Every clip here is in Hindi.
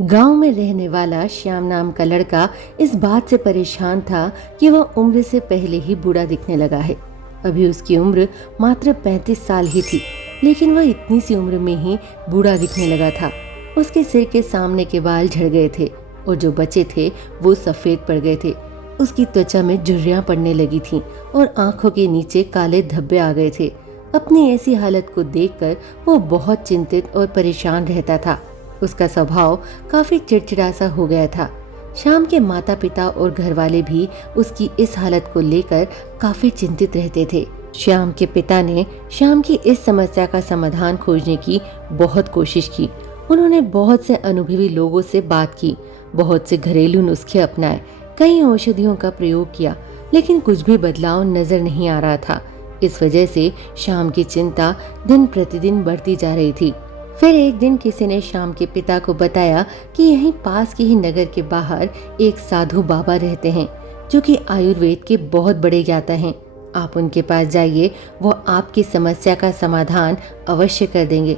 गांव में रहने वाला श्याम नाम का लड़का इस बात से परेशान था कि वह उम्र से पहले ही बूढ़ा दिखने लगा है। अभी उसकी उम्र मात्र 35 साल ही थी, लेकिन वह इतनी सी उम्र में ही बूढ़ा दिखने लगा था। उसके सिर के सामने के बाल झड़ गए थे और जो बचे थे वो सफेद पड़ गए थे। उसकी त्वचा में झुर्रियां पड़ने लगी थीं और आंखों के नीचे काले धब्बे आ गए थे। अपनी ऐसी हालत को देखकर वो बहुत चिंतित और परेशान रहता था। उसका स्वभाव काफी चिड़चिड़ा सा हो गया था। श्याम के माता पिता और घर वाले भी उसकी इस हालत को लेकर काफी चिंतित रहते थे। श्याम के पिता ने श्याम की इस समस्या का समाधान खोजने की बहुत कोशिश की। उन्होंने बहुत से अनुभवी लोगों से बात की, बहुत से घरेलू नुस्खे अपनाए, कई औषधियों का प्रयोग किया, लेकिन कुछ भी बदलाव नजर नहीं आ रहा था। इस वजह से श्याम की चिंता दिन प्रतिदिन बढ़ती जा रही थी। फिर एक दिन किसी ने श्याम के पिता को बताया कि यहीं पास के ही नगर के बाहर एक साधु बाबा रहते हैं, जो कि आयुर्वेद के बहुत बड़े ज्ञाता हैं। आप उनके पास जाइए, वो आपकी समस्या का समाधान अवश्य कर देंगे।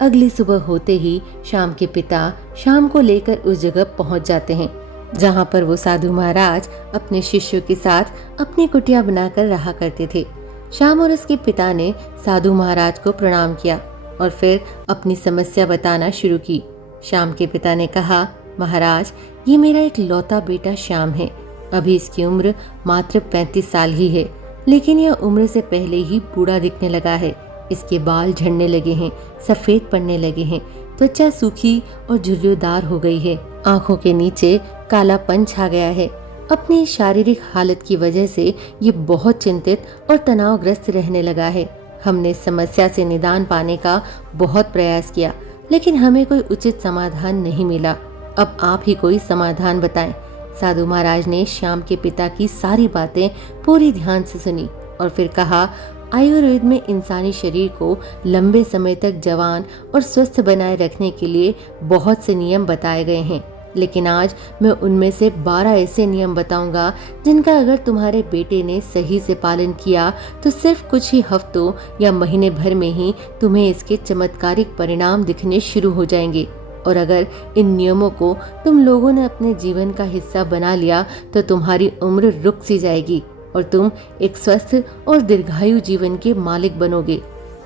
अगली सुबह होते ही श्याम के पिता श्याम को लेकर उस जगह पहुंच जाते हैं, जहां पर वो साधु महाराज अपने शिष्यों के साथ अपनी कुटिया बनाकर रहा करते थे। श्याम और उसके पिता ने साधु महाराज को प्रणाम किया और फिर अपनी समस्या बताना शुरू की। श्याम के पिता ने कहा, महाराज, ये मेरा एक लौता बेटा श्याम है। अभी इसकी उम्र मात्र 35 साल ही है, लेकिन यह उम्र से पहले ही बूढ़ा दिखने लगा है। इसके बाल झड़ने लगे हैं, सफेद पड़ने लगे हैं, त्वचा सूखी और झुर्रियोंदार हो गई है, आंखों के नीचे कालापन छा गया है। अपनी शारीरिक हालत की वजह से ये बहुत चिंतित और तनावग्रस्त रहने लगा है। हमने समस्या से निदान पाने का बहुत प्रयास किया, लेकिन हमें कोई उचित समाधान नहीं मिला। अब आप ही कोई समाधान बताएं। साधु महाराज ने श्याम के पिता की सारी बातें पूरी ध्यान से सुनी और फिर कहा, आयुर्वेद में इंसानी शरीर को लंबे समय तक जवान और स्वस्थ बनाए रखने के लिए बहुत से नियम बताए गए हैं, लेकिन आज मैं उनमें से 12 ऐसे नियम बताऊंगा जिनका अगर तुम्हारे बेटे ने सही से पालन किया तो सिर्फ कुछ ही हफ्तों या महीने भर में ही तुम्हें इसके चमत्कारिक परिणाम दिखने शुरू हो जाएंगे। और अगर इन नियमों को तुम लोगों ने अपने जीवन का हिस्सा बना लिया तो तुम्हारी उम्र रुक सी जाएगी और तुम एक स्वस्थ और दीर्घायु जीवन के मालिक बनोगे।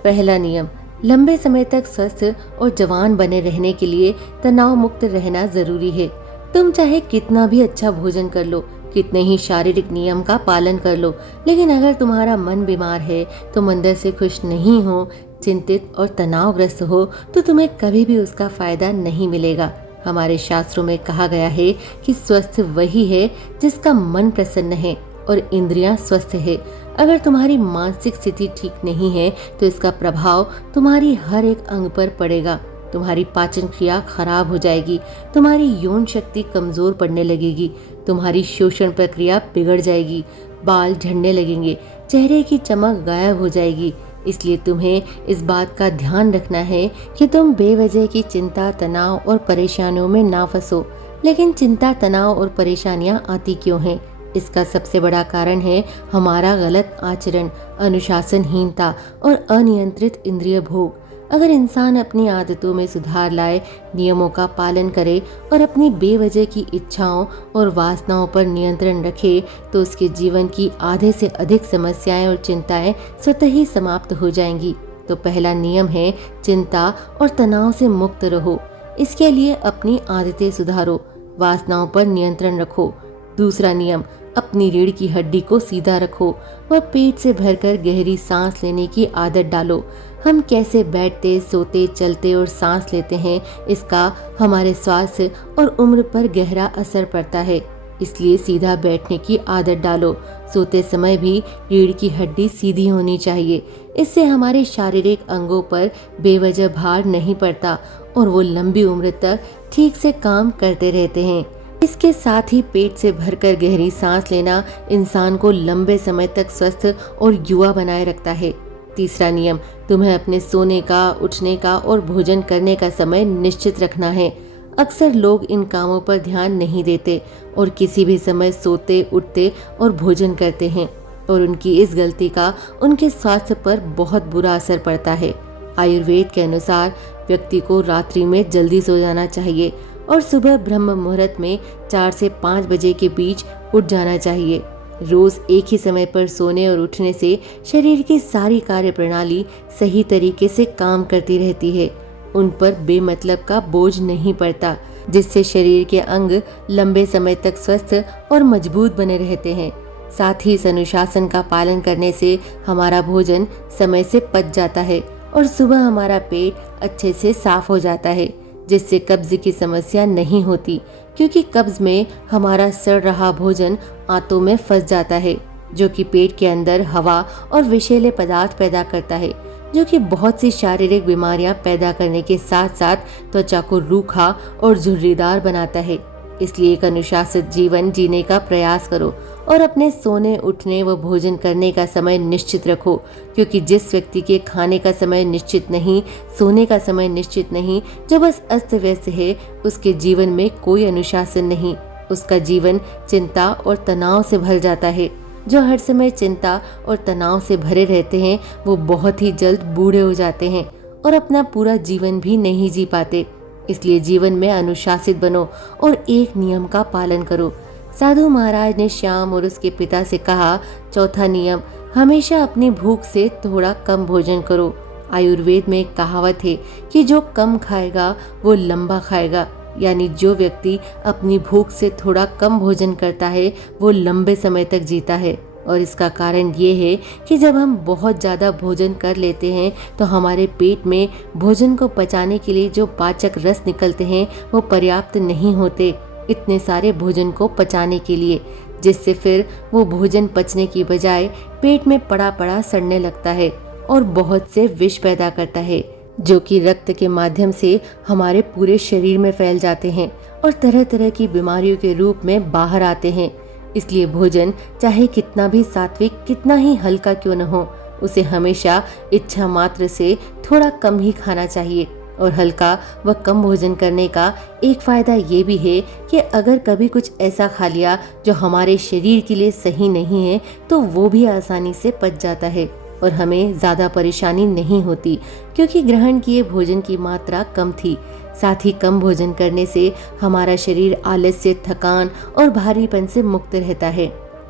पहला नियम, लंबे समय तक स्वस्थ और जवान बने रहने के लिए तनाव मुक्त रहना जरूरी है। तुम चाहे कितना भी अच्छा भोजन कर लो, कितने ही शारीरिक नियम का पालन कर लो, लेकिन अगर तुम्हारा मन बीमार है, तुम अंदर से खुश नहीं हो, चिंतित और तनावग्रस्त हो, तो तुम्हें कभी भी उसका फायदा नहीं मिलेगा। हमारे शास्त्रों में कहा गया है कि स्वस्थ वही है जिसका मन प्रसन्न है और इंद्रियां स्वस्थ है। अगर तुम्हारी मानसिक स्थिति ठीक नहीं है तो इसका प्रभाव तुम्हारी हर एक अंग पर पड़ेगा। तुम्हारी पाचन क्रिया खराब हो जाएगी, तुम्हारी यौन शक्ति कमजोर पड़ने लगेगी, तुम्हारी शोषण प्रक्रिया बिगड़ जाएगी, बाल झड़ने लगेंगे, चेहरे की चमक गायब हो जाएगी। इसलिए तुम्हें इस बात का ध्यान रखना है कि तुम बेवजह की चिंता, तनाव और परेशानियों में ना फंसो। लेकिन चिंता, तनाव और परेशानियां आती क्यों हैं? इसका सबसे बड़ा कारण है हमारा गलत आचरण, अनुशासनहीनता और अनियंत्रित इंद्रिय भोग। अगर इंसान अपनी आदतों में सुधार लाए, नियमों का पालन करे और अपनी बेवजह की इच्छाओं और वासनाओं पर नियंत्रण रखे, तो उसके जीवन की आधे से अधिक समस्याएं और चिंताएं स्वतः ही समाप्त हो जाएंगी। तो पहला नियम है, चिंता और तनाव से मुक्त रहो। इसके लिए अपनी आदतें सुधारो, वासनाओं पर नियंत्रण रखो। दूसरा नियम, अपनी रीढ़ की हड्डी को सीधा रखो व पेट से भरकर गहरी सांस लेने की आदत डालो। हम कैसे बैठते, सोते, चलते और सांस लेते हैं, इसका हमारे स्वास्थ्य और उम्र पर गहरा असर पड़ता है। इसलिए सीधा बैठने की आदत डालो। सोते समय भी रीढ़ की हड्डी सीधी होनी चाहिए। इससे हमारे शारीरिक अंगों पर बेवजह भार नहीं पड़ता और वो लंबी उम्र तक ठीक से काम करते रहते हैं। इसके साथ ही पेट से भरकर गहरी सांस लेना इंसान को लंबे समय तक स्वस्थ और युवा बनाए रखता है। तीसरा नियम, तुम्हें अपने सोने का, उठने का और भोजन करने का समय निश्चित रखना है। अक्सर लोग इन कामों पर ध्यान नहीं देते और किसी भी समय सोते, उठते और भोजन करते हैं और उनकी इस गलती का उनके स्वास्थ्य पर बहुत बुरा असर पड़ता है। आयुर्वेद के अनुसार व्यक्ति को रात्रि में जल्दी सो जाना चाहिए और सुबह ब्रह्म मुहूर्त में 4 से 5 बजे के बीच उठ जाना चाहिए। रोज एक ही समय पर सोने और उठने से शरीर की सारी कार्य प्रणाली सही तरीके से काम करती रहती है। उन पर बेमतलब का बोझ नहीं पड़ता, जिससे शरीर के अंग लंबे समय तक स्वस्थ और मजबूत बने रहते हैं। साथ ही इस अनुशासन का पालन करने से हमारा भोजन समय से पच जाता है और सुबह हमारा पेट अच्छे से साफ हो जाता है, जिससे कब्ज की समस्या नहीं होती, क्योंकि कब्ज में हमारा सड़ रहा भोजन आंतों में फंस जाता है, जो कि पेट के अंदर हवा और विषैले पदार्थ पैदा करता है, जो कि बहुत सी शारीरिक बीमारियां पैदा करने के साथ साथ त्वचा को रूखा और झुर्रीदार बनाता है। इसलिए एक अनुशासित जीवन जीने का प्रयास करो और अपने सोने, उठने व भोजन करने का समय निश्चित रखो, क्योंकि जिस व्यक्ति के खाने का समय निश्चित नहीं, सोने का समय निश्चित नहीं, जो बस अस्त व्यस्त है, उसके जीवन में कोई अनुशासन नहीं। उसका जीवन चिंता और तनाव से भर जाता है। जो हर समय चिंता और तनाव से भरे रहते हैं, वो बहुत ही जल्द बूढ़े हो जाते हैं और अपना पूरा जीवन भी नहीं जी पाते। इसलिए जीवन में अनुशासित बनो और एक नियम का पालन करो। साधु महाराज ने श्याम और उसके पिता से कहा, चौथा नियम, हमेशा अपनी भूख से थोड़ा कम भोजन करो। आयुर्वेद में एक कहावत है कि जो कम खाएगा वो लंबा खाएगा, यानी जो व्यक्ति अपनी भूख से थोड़ा कम भोजन करता है वो लंबे समय तक जीता है। और इसका कारण ये है कि जब हम बहुत ज़्यादा भोजन कर लेते हैं तो हमारे पेट में भोजन को पचाने के लिए जो पाचक रस निकलते हैं वो पर्याप्त नहीं होते इतने सारे भोजन को पचाने के लिए, जिससे फिर वो भोजन पचने की बजाय पेट में पड़ा पड़ा सड़ने लगता है और बहुत से विष पैदा करता है, जो कि रक्त के माध्यम से हमारे पूरे शरीर में फैल जाते हैं और तरह तरह की बीमारियों के रूप में बाहर आते हैं। इसलिए भोजन चाहे कितना भी सात्विक, कितना ही हल्का क्यों न हो, उसे हमेशा इच्छा मात्र से थोड़ा कम ही खाना चाहिए। और हल्का व कम भोजन करने का एक फायदा ये भी है कि अगर कभी कुछ ऐसा खा लिया जो हमारे शरीर के लिए सही नहीं है तो वो भी आसानी से पच जाता है और हमें ज्यादा परेशानी नहीं होती, क्योंकि ग्रहण किए भोजन की मात्रा कम थी। साथ ही कम भोजन करने से हमारा शरीर आलस्य, थकान और भारीपन से मुक्त रहता है।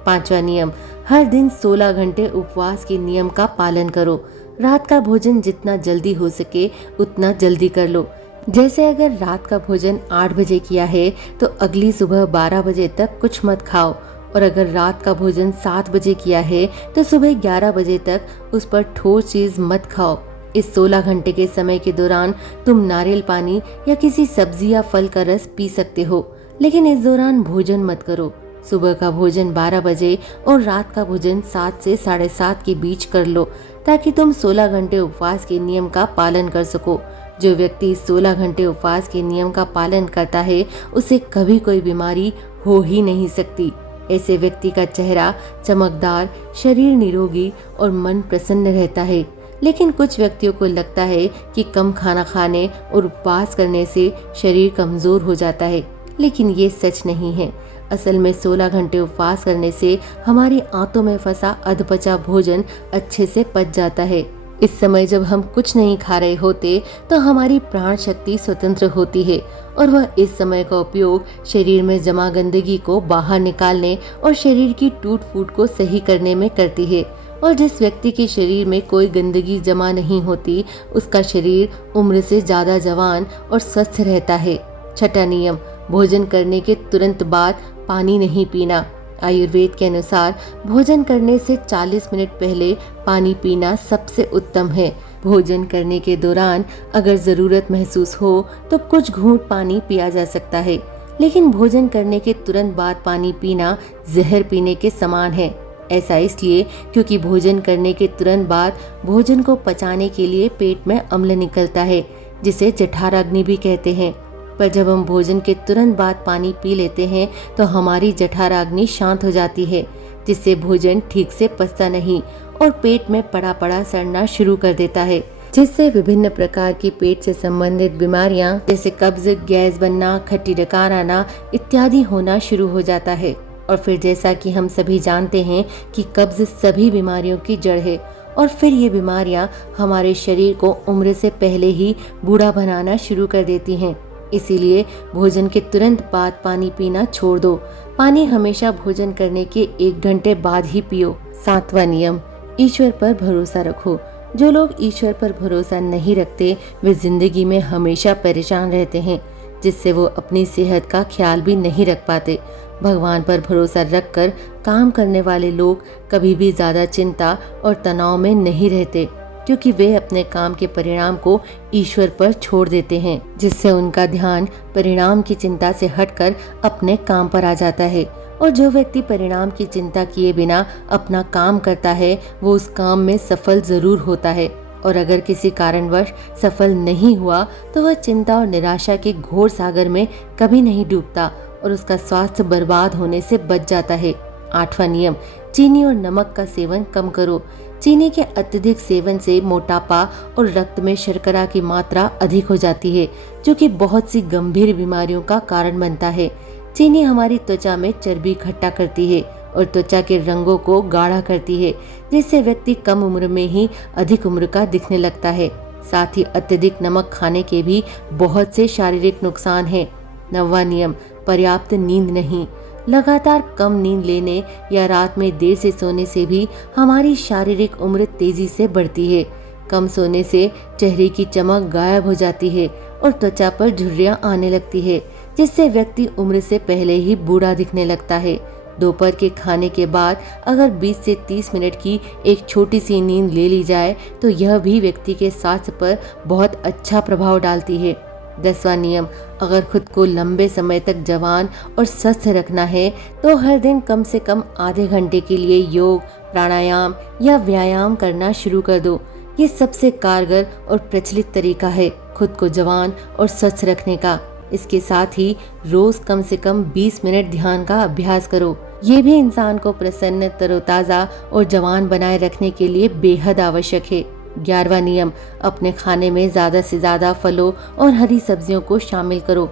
पांचवा नियम, हर दिन 16 घंटे उपवास के नियम का पालन करो। रात का भोजन जितना जल्दी हो सके उतना जल्दी कर लो। जैसे अगर रात का भोजन 8 बजे किया है तो अगली सुबह 12 बजे तक कुछ मत खाओ, और अगर रात का भोजन 7 बजे किया है तो सुबह 11 बजे तक उस पर ठोस चीज मत खाओ। इस 16 घंटे के समय के दौरान तुम नारियल पानी या किसी सब्जी या फल का रस पी सकते हो, लेकिन इस दौरान भोजन मत करो। सुबह का भोजन 12 बजे और रात का भोजन 7 से 7:30 के बीच कर लो, ताकि तुम 16 घंटे उपवास के नियम का पालन कर सको। जो व्यक्ति 16 घंटे उपवास के नियम का पालन करता है उसे कभी कोई बीमारी हो ही नहीं सकती। ऐसे व्यक्ति का चेहरा चमकदार, शरीर निरोगी और मन प्रसन्न रहता है। लेकिन कुछ व्यक्तियों को लगता है कि कम खाना खाने और उपवास करने से शरीर कमजोर हो जाता है, लेकिन ये सच नहीं है। असल में 16 घंटे उपवास करने से हमारी आंतों में फंसा अधपचा भोजन अच्छे से पच जाता है। इस समय जब हम कुछ नहीं खा रहे होते तो हमारी प्राण शक्ति स्वतंत्र होती है और वह इस समय का उपयोग शरीर में जमा गंदगी को बाहर निकालने और शरीर की टूट फूट को सही करने में करती है। और जिस व्यक्ति के शरीर में कोई गंदगी जमा नहीं होती उसका शरीर उम्र से ज्यादा जवान और स्वस्थ रहता है। छठा नियम, भोजन करने के तुरंत बाद पानी नहीं पीना। आयुर्वेद के अनुसार भोजन करने से 40 मिनट पहले पानी पीना सबसे उत्तम है। भोजन करने के दौरान अगर जरूरत महसूस हो तो कुछ घूंट पानी पिया जा सकता है, लेकिन भोजन करने के तुरंत बाद पानी पीना जहर पीने के समान है। ऐसा इसलिए क्योंकि भोजन करने के तुरंत बाद भोजन को पचाने के लिए पेट में अम्ल निकलता है, जिसे जठराग्नि भी कहते हैं। पर जब हम भोजन के तुरंत बाद पानी पी लेते हैं तो हमारी जठराग्नि शांत हो जाती है, जिससे भोजन ठीक से पचता नहीं और पेट में पड़ा पड़ा सड़ना शुरू कर देता है, जिससे विभिन्न प्रकार की पेट से संबंधित बीमारियां जैसे कब्ज, गैस बनना, खट्टी डकार आना इत्यादि होना शुरू हो जाता है। और फिर जैसा कि हम सभी जानते हैं कि कब्ज सभी बीमारियों की जड़ है, और फिर ये बीमारियां हमारे शरीर को उम्र से पहले ही बूढ़ा बनाना शुरू कर देती हैं। इसीलिए भोजन के तुरंत बाद पानी पीना छोड़ दो। पानी हमेशा भोजन करने के 1 घंटे बाद ही पियो। 7वां नियम, ईश्वर पर भरोसा रखो। जो लोग ईश्वर पर भरोसा नहीं रखते वे जिंदगी में हमेशा परेशान रहते हैं, जिससे वो अपनी सेहत का ख्याल भी नहीं रख पाते। भगवान पर भरोसा रखकर काम करने वाले लोग कभी भी ज्यादा चिंता और तनाव में नहीं रहते, क्योंकि वे अपने काम के परिणाम को ईश्वर पर छोड़ देते हैं, जिससे उनका ध्यान परिणाम की चिंता से हटकर अपने काम पर आ जाता है। और जो व्यक्ति परिणाम की चिंता किए बिना अपना काम करता है वो उस काम में सफल जरूर होता है, और अगर किसी कारणवश सफल नहीं हुआ तो वह चिंता और निराशा के घोर सागर में कभी नहीं डूबता और उसका स्वास्थ्य बर्बाद होने से बच जाता है। 8वां नियम, चीनी और नमक का सेवन कम करो। चीनी के अत्यधिक सेवन से मोटापा और रक्त में शर्करा की मात्रा अधिक हो जाती है, जो कि बहुत सी गंभीर बीमारियों का कारण बनता है। चीनी हमारी त्वचा में चर्बी इकट्ठा करती है और त्वचा के रंगों को गाढ़ा करती है, जिससे व्यक्ति कम उम्र में ही अधिक उम्र का दिखने लगता है। साथ ही अत्यधिक नमक खाने के भी बहुत से शारीरिक नुकसान हैं। 9वां नियम, पर्याप्त नींद नहीं। लगातार कम नींद लेने या रात में देर से सोने से भी हमारी शारीरिक उम्र तेजी से बढ़ती है। कम सोने से चेहरे की चमक गायब हो जाती है और त्वचा पर झुर्रियां आने लगती है, जिससे व्यक्ति उम्र से पहले ही बूढ़ा दिखने लगता है। दोपहर के खाने के बाद अगर 20 से 30 मिनट की एक छोटी सी नींद ले ली जाए तो यह भी व्यक्ति के स्वास्थ्य पर बहुत अच्छा प्रभाव डालती है। 10वां नियम, अगर खुद को लंबे समय तक जवान और स्वस्थ रखना है तो हर दिन कम से कम आधे घंटे के लिए योग, प्राणायाम या व्यायाम करना शुरू कर दो। ये सबसे कारगर और प्रचलित तरीका है खुद को जवान और स्वस्थ रखने का। इसके साथ ही रोज कम से कम 20 मिनट ध्यान का अभ्यास करो। ये भी इंसान को प्रसन्न, तरोताजा और जवान बनाए रखने के लिए बेहद आवश्यक है। 11वां नियम, अपने खाने में ज्यादा से ज्यादा फलों और हरी सब्जियों को शामिल करो।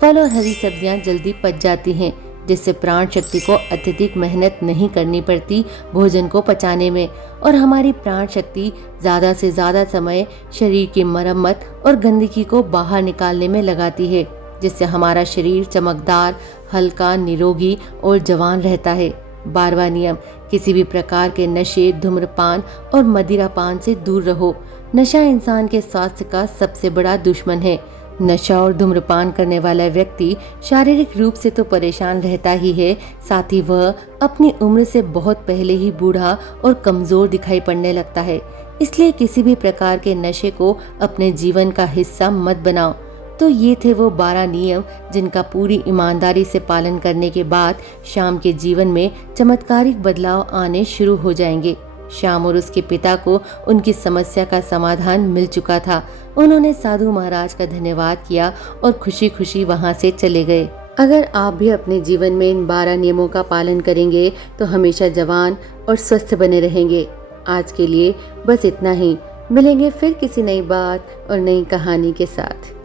फल और हरी सब्जियां जल्दी पच जाती हैं, जिससे प्राण शक्ति को अत्यधिक मेहनत नहीं करनी पड़ती भोजन को पचाने में, और हमारी प्राण शक्ति ज्यादा से ज्यादा समय शरीर की मरम्मत और गंदगी को बाहर निकालने में लगाती है, जिससे हमारा शरीर चमकदार, हल्का, निरोगी और जवान रहता है। 12वां नियम, किसी भी प्रकार के नशे, धूम्रपान और मदिरापान से दूर रहो। नशा इंसान के स्वास्थ्य का सबसे बड़ा दुश्मन है। नशा और धूम्रपान करने वाला व्यक्ति शारीरिक रूप से तो परेशान रहता ही है, साथ ही वह अपनी उम्र से बहुत पहले ही बूढ़ा और कमजोर दिखाई पड़ने लगता है। इसलिए किसी भी प्रकार के नशे को अपने जीवन का हिस्सा मत बनाओ। तो ये थे वो 12 नियम जिनका पूरी ईमानदारी से पालन करने के बाद श्याम के जीवन में चमत्कारिक बदलाव आने शुरू हो जाएंगे। श्याम और उसके पिता को उनकी समस्या का समाधान मिल चुका था। उन्होंने साधु महाराज का धन्यवाद किया और खुशी खुशी वहां से चले गए। अगर आप भी अपने जीवन में इन 12 नियमों का पालन करेंगे तो हमेशा जवान और स्वस्थ बने रहेंगे। आज के लिए बस इतना ही। मिलेंगे फिर किसी नई बात और नई कहानी के साथ।